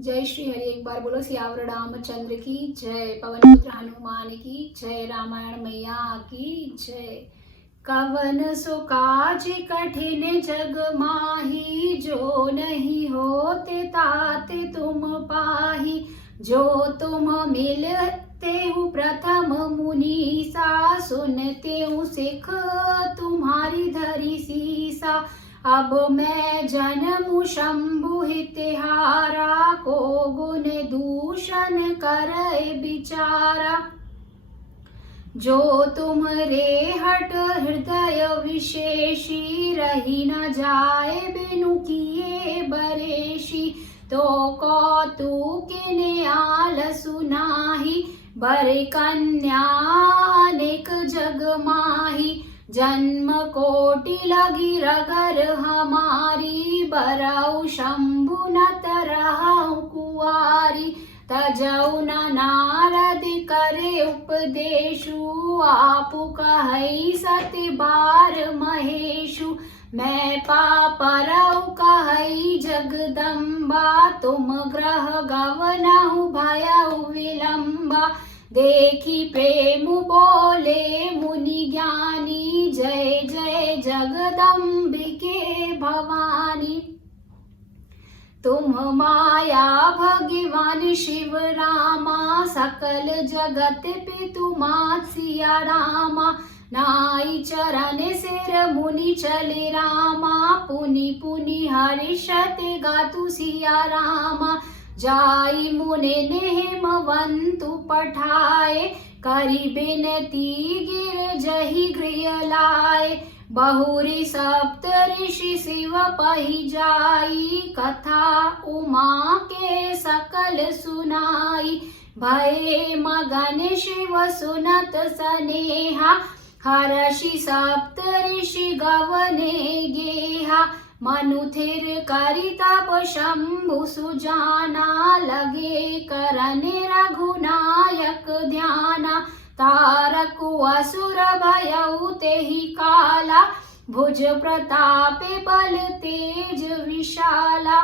जय श्री हरि। एक बार बोलो सियावर रामचंद्र की जय, पवन पुत्र हनुमान की जय, रामायण मैया की जय। कवन सो काज कठिन जग माही, जो नहीं होते ताते तुम पाही। जो तुम मिलते हो प्रथम मुनीसा, सुनते हूँ सिख तुम्हारी धरी सीसा। अब मैं जन्म शंभु हितहारा, को गुण दूषण करे बिचारा। जो तुम रे हट हृदय विशेषी, रही न जाए बिनु किए बरेशी। तो कौतुक न्याल सुनाही, बर कन्या अनेक जग माही। जन्म कोटि लगी रगर हमारी, बरऊ शंभु न तरहु कुआरी। तजौ न नारद करे उपदेशु, आपु कहई सति बार महेशु। मैं पापरऊ कहई जगदम्बा, तुम ग्रह गवनहु भयउ विलंबा। देखी प्रेम बोले मुनि ज्ञानी, जय जय जगदम्बिके भवानी। तुम माया भगवान शिव रामा, सकल जगत पितु मात सिया रामा। नाई चरण सिर मुनि चले रामा, पुनि पुनि हर्षते गातु सिया रामा। जाई मुनि नेमवंतु पठाए, करी बिनती गिर जहि गृह लाए। बहुरी सप्त ऋषि शिव पहि जाई, कथा उमा के सकल सुनाई। भये मगन शिव सुनत सनेहा, हर्षि सप्त ऋषि गवने गेहा। मनु थिर करि तप शंभु सुजाना, लगे करने रघुनायक ध्याना। तारकु असुर भयउ तेहि काला, भुज प्रतापे बल तेज विशाला।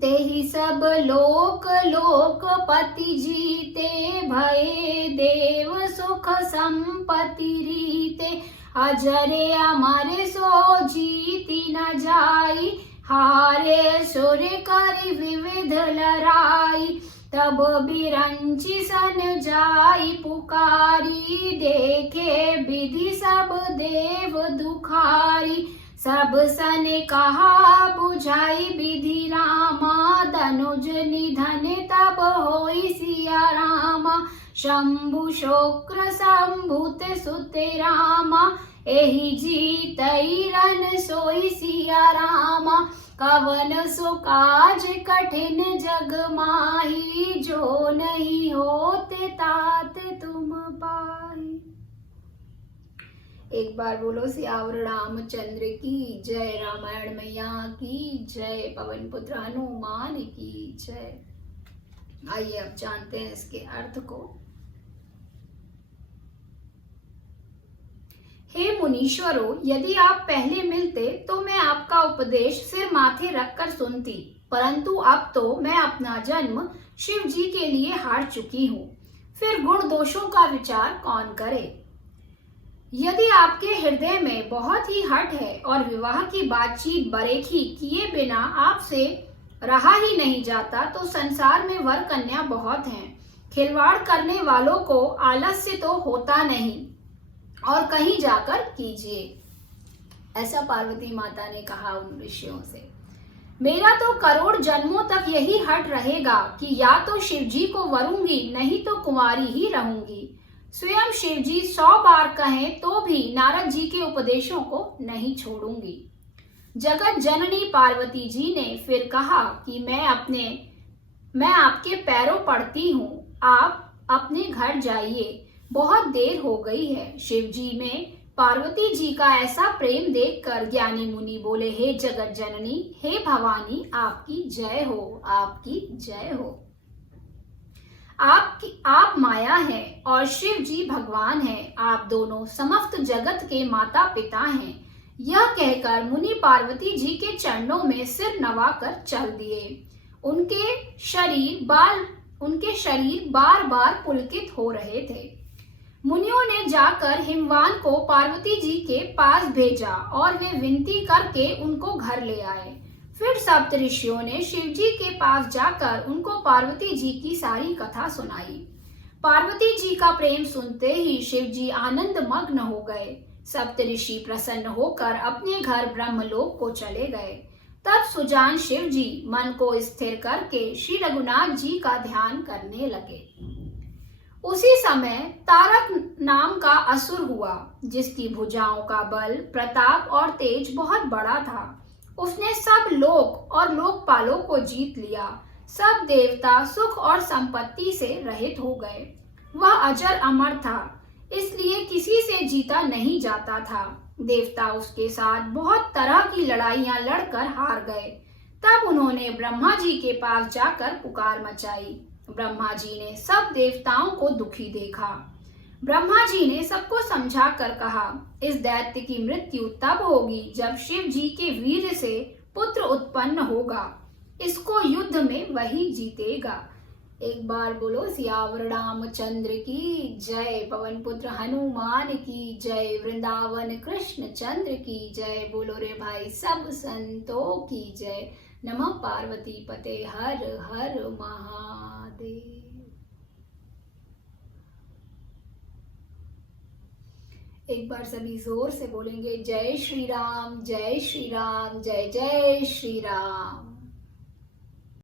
तेहि सब लोक लोकपति जीते, भये देव सुख संपत्ति रीते। अजरे अमर सो जीति न जाई, हारे सुर करि विविध लड़ाई। तब बिरंचि सन जाई पुकारी, देखे विधि सब देव दुखारी। सब सन कहा बुझाई विधि रामा, धनुज निधन तब होई सिया रामा। शंभु शुक्र संभुत सुते रामा, एहि जीतई रन सोई सिया रामा। कवन सो काज कठिन जग माही, जो नहीं होते तात तुम पाही। एक बार बोलो सियावर रामचंद्र की जय, रामायण मैया की जय, पवन पुत्र हनुमान की जय। आइए अब जानते हैं इसके अर्थ को। हे मुनीश्वरों, यदि आप पहले मिलते तो मैं आपका उपदेश सिर माथे रखकर सुनती, परंतु अब तो मैं अपना जन्म शिव जी के लिए हार चुकी हूँ। फिर गुण दोषों का विचार कौन करे। यदि आपके हृदय में बहुत ही हठ है और विवाह की बातचीत बरेखी किए बिना आपसे रहा ही नहीं जाता, तो संसार में वर कन्या बहुत हैं। खिलवाड़ करने वालों को आलस्य तो होता नहीं, और कहीं जाकर कीजिए। ऐसा पार्वती माता ने कहा उन ऋषियों से। मेरा तो करोड़ जन्मों तक यही हट रहेगा कि या तो शिव जी को वरूंगी, नहीं तो कुंवारी ही रहूंगी। स्वयं शिव जी 100 बार कहें तो भी नारद जी के उपदेशों को नहीं छोड़ूंगी। जगत जननी पार्वती जी ने फिर कहा कि मैं आपके पैरों पड़ती हूँ, आप अपने घर जाइए, बहुत देर हो गई है। शिव जी में पार्वती जी का ऐसा प्रेम देखकर ज्ञानी मुनि बोले, हे जगत जननी, हे भवानी, आपकी जय हो, आपकी जय हो। आप माया हैं और शिव जी भगवान हैं। आप दोनों समस्त जगत के माता पिता हैं। यह कहकर मुनि पार्वती जी के चरणों में सिर नवाकर चल दिए। उनके शरीर बार बार पुलकित हो रहे थे। मुनियों ने जाकर हिमवान को पार्वती जी के पास भेजा और वे विनती करके उनको घर ले आए। फिर सप्तऋषियों ने शिव जी के पास जाकर उनको पार्वती जी की सारी कथा सुनाई। पार्वती जी का प्रेम सुनते ही शिव जी आनंद मग्न हो गए। सप्तऋषि प्रसन्न होकर अपने घर ब्रह्मलोक को चले गए। तब सुजान शिव जी मन को स्थिर करके श्री रघुनाथ जी का ध्यान करने लगे। उसी समय तारक नाम का असुर हुआ, जिसकी भुजाओं का बल, प्रताप और तेज बहुत बड़ा था। उसने सब लोक और लोकपालों को जीत लिया। सब देवता सुख और संपत्ति से रहित हो गए। वह अजर अमर था, इसलिए किसी से जीता नहीं जाता था। देवता उसके साथ बहुत तरह की लड़ाइयां लड़कर हार गए। तब उन्होंने ब्रह्मा जी के पास जाकर पुकार मचाई। ब्रह्मा जी ने सब देवताओं को दुखी देखा। ब्रह्मा जी ने सबको समझा कर कहा, इस दैत्य की मृत्यु तब होगी जब शिव जी के वीर से पुत्र उत्पन्न होगा। इसको युद्ध में वही जीतेगा। एक बार बोलो सियावर रामचंद्र की जय, पवन पुत्र हनुमान की जय, वृंदावन कृष्ण चंद्र की जय। बोलो रे भाई सब संतों की जय। नमः पार्वती पते हर हर महादेव। एक बार सभी जोर से बोलेंगे जय श्री राम, जय श्री राम, जय जय श्री राम।